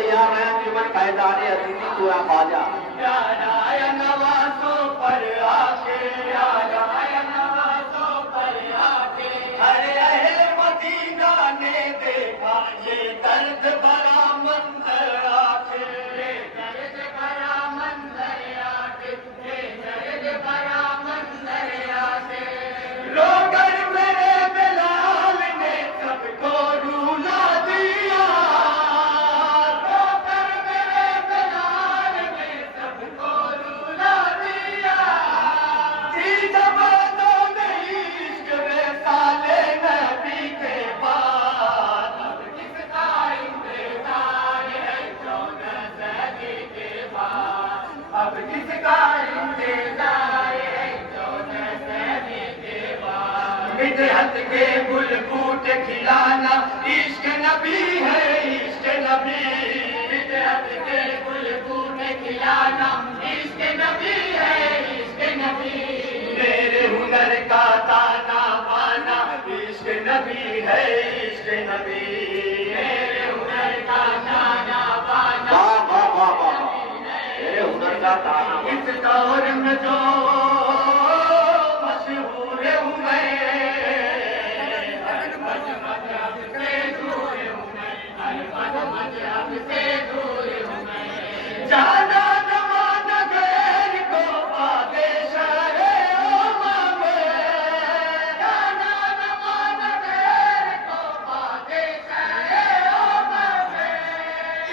तैयार है अंजुमन फैजाने अजीजी पूरा ख्वाजा। नवासों पर आके नवासों पर आके अरे अहले मदीना ने देखा ये दर्द भरा मंजर आके, ये दर्द भरा मंजर आके, ये दर्द भरा मंजर आके। रोकर मेरे बिलाल ने सबको रुला दिया, रोकर मेरे बिलाल ने सबको रुला दिया। जी जबानों ने इश्क में साले नबी के बाद अब किसका इंतजार है 14 सदी के बाद, अब किसका इंतजार है 14 सदी के बाद। मिदहत के गुल बूट खिलाना इश्क नबी है, इश्क नबी। मिदहत के गुल बूट खिलाना इश्क नबी है, इश्क नबी। मेरे हुनर का ताना बाना इश्क नबी है, इश्क नबी। मेरे हुनर का ताना बाना वाह वाह वाह वाह, मेरे हुनर का ताना। इस दौर में जो मशहूर हूँ मैं, हर मजहब से दूर हूँ मैं, हर मजहब से दूर हूँ मैं। जाना न माना गैर को आदेश है ओ मामे, जाना न माना गैर को आदेश है ओ मामे।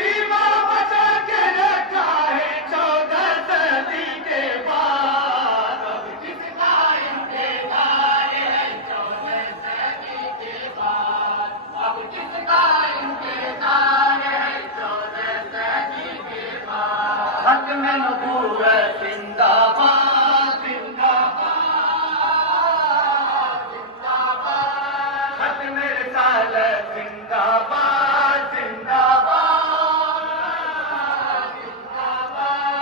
ईमान बचा के रखा है 14 सदी के बाद, अब किसका इंतजार है 14 सदी के बाद, अब किसका इंतजार है 14 सदी के बाद। हक में नबूवत जिंदाबाद जिंदाबाद जिंदाबाद, हक में रिसालत जिंदाबाद जिंदाबाद जिंदाबाद।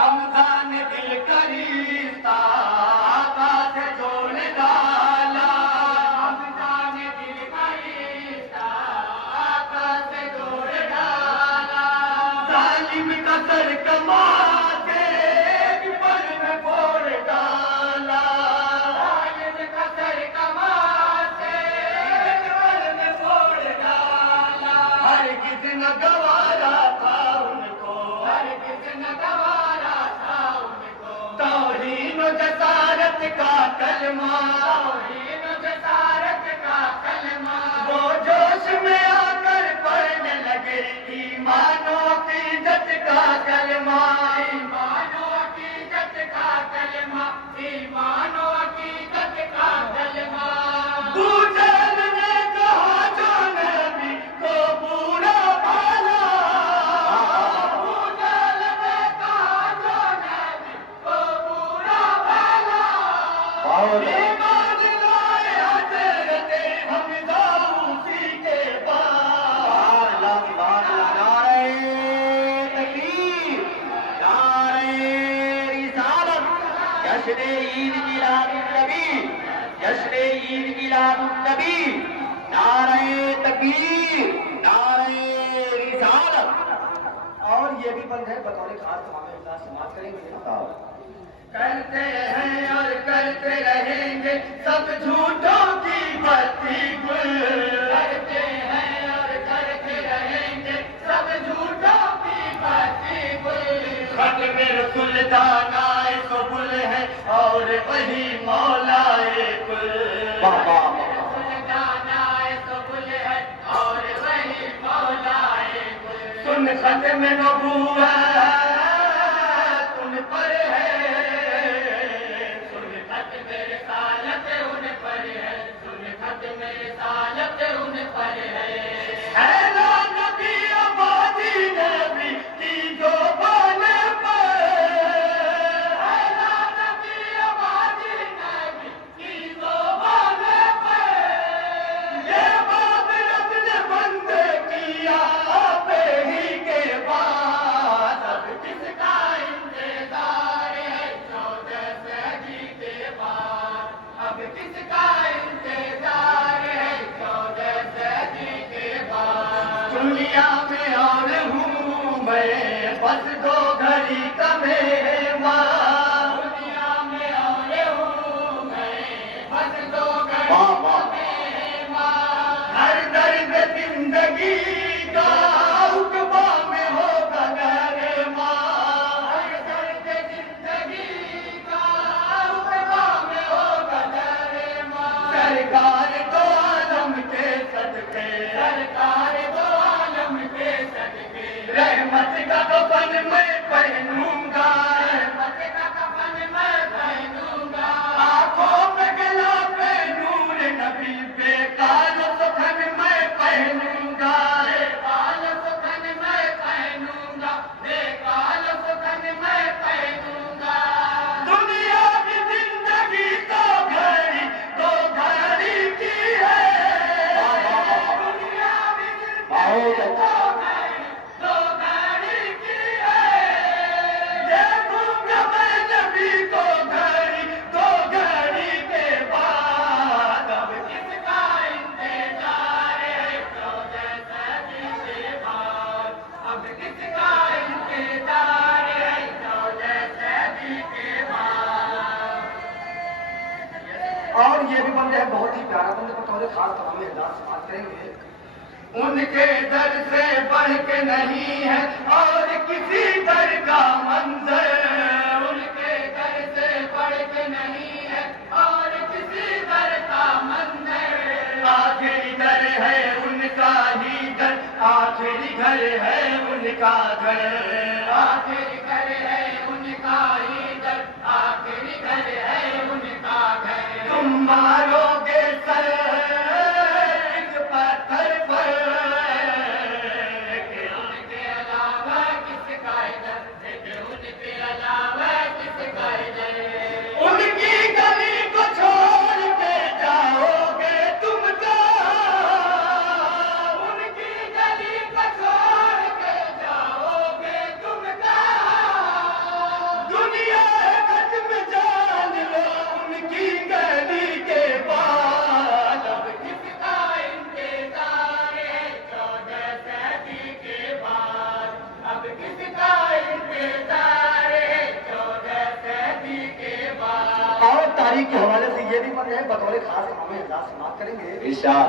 हमजान दिल करीता आकाश जोड़ डाला, हमजान दिल करीता आकाश जोड़ डाला। जालिम का सर कमा के एक पल में फोड़ डाला, जालिम का सर कमा के एक पल में फोड़ डाला। हरगिज़ न गवारा था उनको, हरगिज़ न गवारा था उनको। तौहीन व जसारत का कलमा, तौहीन व जसारत का कलमा। वो जोश में आकर पढ़ने लगे ईमानो की इज्जत का कलमा, ईमानो की इज्जत का कलमा, ईमानो की इज्जत का कलमा। बूझल ने कहा जो नबी को बुरा भला, बूझल ने कहा जो नबी को बुरा भला। बहुत ईमान लाए हज़रत हमज़ा उसी के बाद। नारे तकबीर, नारे रिसालत, जश्न ईद मिलादुन नबी, जश्न ईद मिलादुन नबी। नारे तकबीर, नारे रिसालत। और ये भी बंद है बतौर खास तमाम इजलास समाप्त करेंगे। करते हैं और करते रहेंगे सब झूठों की बत्ती गुल, करते हैं और करते रहेंगे सब झूठों की बत्ती गुल। खत में सुल्तानाए कबूल है और वही मौलाए कुल, वाह वाह वाह। सुल्तानाए कबूल है और वही मौलाए कुल। सुन खत में नबूवत उन पर है, सुन खत में रिसालत उन पर है, सुन खत में रिसालत उन पर है। हैला नबी आबादी नबी की ज़ुबान पर, हैला नबी आबादी नबी की ज़ुबान पर। ये बात अपने बंदे किया आपे ही के बाद, अब किसका इंतजार है 14 सदी के बाद, अब किसका इंतजार है 14 सदी के बाद। दुनिया में और हूँ बस दो घड़ी का मेहमान दुनिया में और हूँ मैं बस दो घड़ी का मेहमान हर दर्द जिंदगी का उकबा में होगा रहमान हर दर्द जिंदगी का उकबा में होगा रहमान सरकार दो आलम के सदके सरकार दो आलम के सदके रहमत का कफन मैं पहनूंगा रहमत का कफन मैं पहनूंगा आंखों में गिलाफ नूर नबी बेकाल सुखन मैं पहनूंगा बेकाल सुखन मैं पहनूंगा बेकाल सुखन मैं पहनूंगा दुनिया की जिंदगी तो घड़ी की है दुनिया की जिंदगी दो घड़ी की है देखूंगा मैं नबी को दो घड़ी के बाद अब किसका इंतजार है 14 सदी के बाद अब किसका इंतजार है 14 सदी के बाद और ये भी बंदे हैं बहुत ही प्यारा बंदे को थोड़े खास तरह में एहसास से बात करेंगे। उनके दर से बढ़ के नहीं है और किसी दर का मंजर उनके दर से बढ़ के नहीं है और किसी दर का मंजर आखिरी दर है उनका ही दर आखिरी घर है उनका घर आखिरी घर है उनका ही दर आखिरी घर है उनका घर तुम मारोगे सर इस पत्थर पर उनके अलावा किसका इधर उनके अलावा किसका इधर उनकी गली को छोड़ के जाओगे तुम तो उनकी गली को छोड़ के जाओगे तुम तो दुनिया खत्म जान लो उनकी गली के बाद अब किसका इंतजार है 14 सदी के बाद अब किसका इंतजार है 14 सदी के बाद और तारीख के हवाले से ये भी बंदे हैं बतौर खास हमें एहसास से बात करेंगे। इरशाद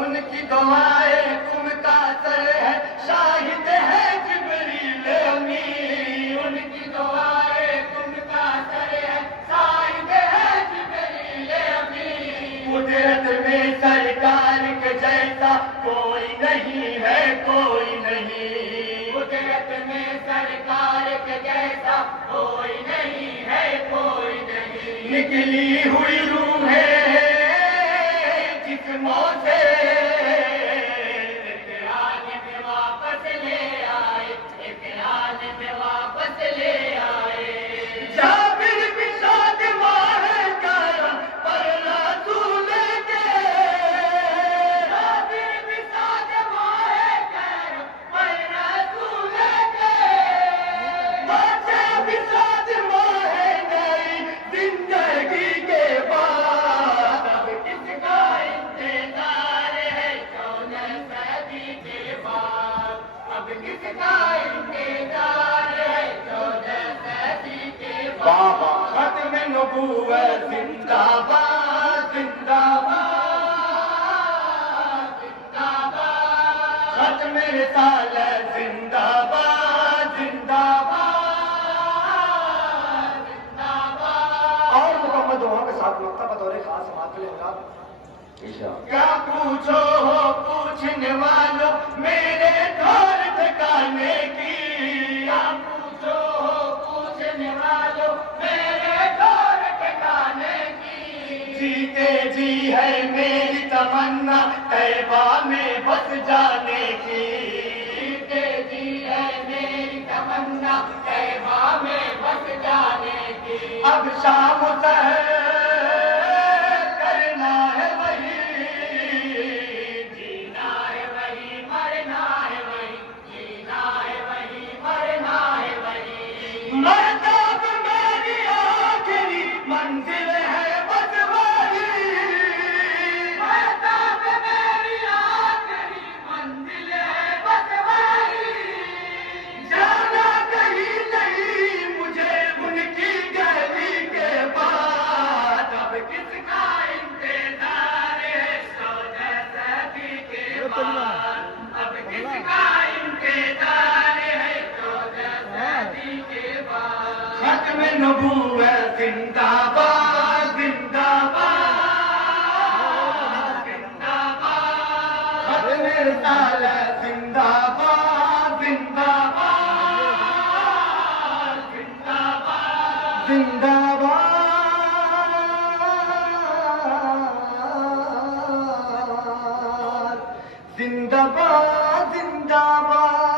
उनकी दुआएं तुम का सर है शाहिद है जिब्रील अमीन उनकी दुआएं तुम का सर है शाहिद है जिब्रील अमीन कुदरत में सरकार के जैसा कोई नहीं है कोई नहीं कुदरत में सरकार के जैसा कोई नहीं है कोई नहीं निकली हुई रूह है जिस्मों से इतिहास में वापस ले आए इतिहास में वापस ले आए जाबिर भी साथ मारे काया पर रसूल के जाबिर भी साथ मारे काया पर रसूल के बच्चे भी साथ मारे गई जिंदगी के बाद अब किसका इंतजार है 14 सदी के बाद अब किसका इंतजार है 14 सदी के बाद खत्म नबूवत जिंदाबाद जिंदाबाद जिंदाबाद खत्म रिसालत जिंदाबाद जिंदाबाद जिंदाबाद और मुकम्मल दुआओं के साथ मक्ता बतौर खास बात के लिए होगा। इरशाद क्या पूछो हो पूछने वालों मेरे दौर ठिकाने की क्या पूछो हो पूछने वालों मेरे दौर ठिकाने की जीते जी है मेरी तमन्ना तैबा में बस जाने की जीते जी है मेरी तमन्ना तैबा में बस जाने की अब शाम सहर करना है वही जीना है वही मरना है वही जीना है वही मरना है वही मरता तो मेरी आखिरी मंजिल है बस वही मरता तो मेरी आखिरी मंजिल है बस वही जाना गुफ्तगू है जिंदाबाद जिंदाबाद जिंदाबाद खत्म रिसालत जिंदाबाद जिंदाबाद जिंदाबाद जिंदाबाद जिंदाबाद जिंदाबाद